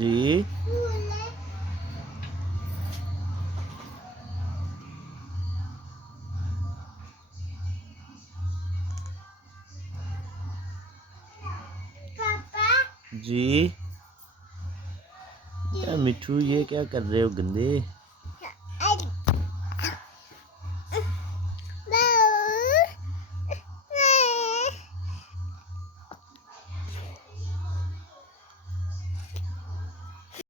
जी जी। मिठू ये क्या कर रहे हो गंदे?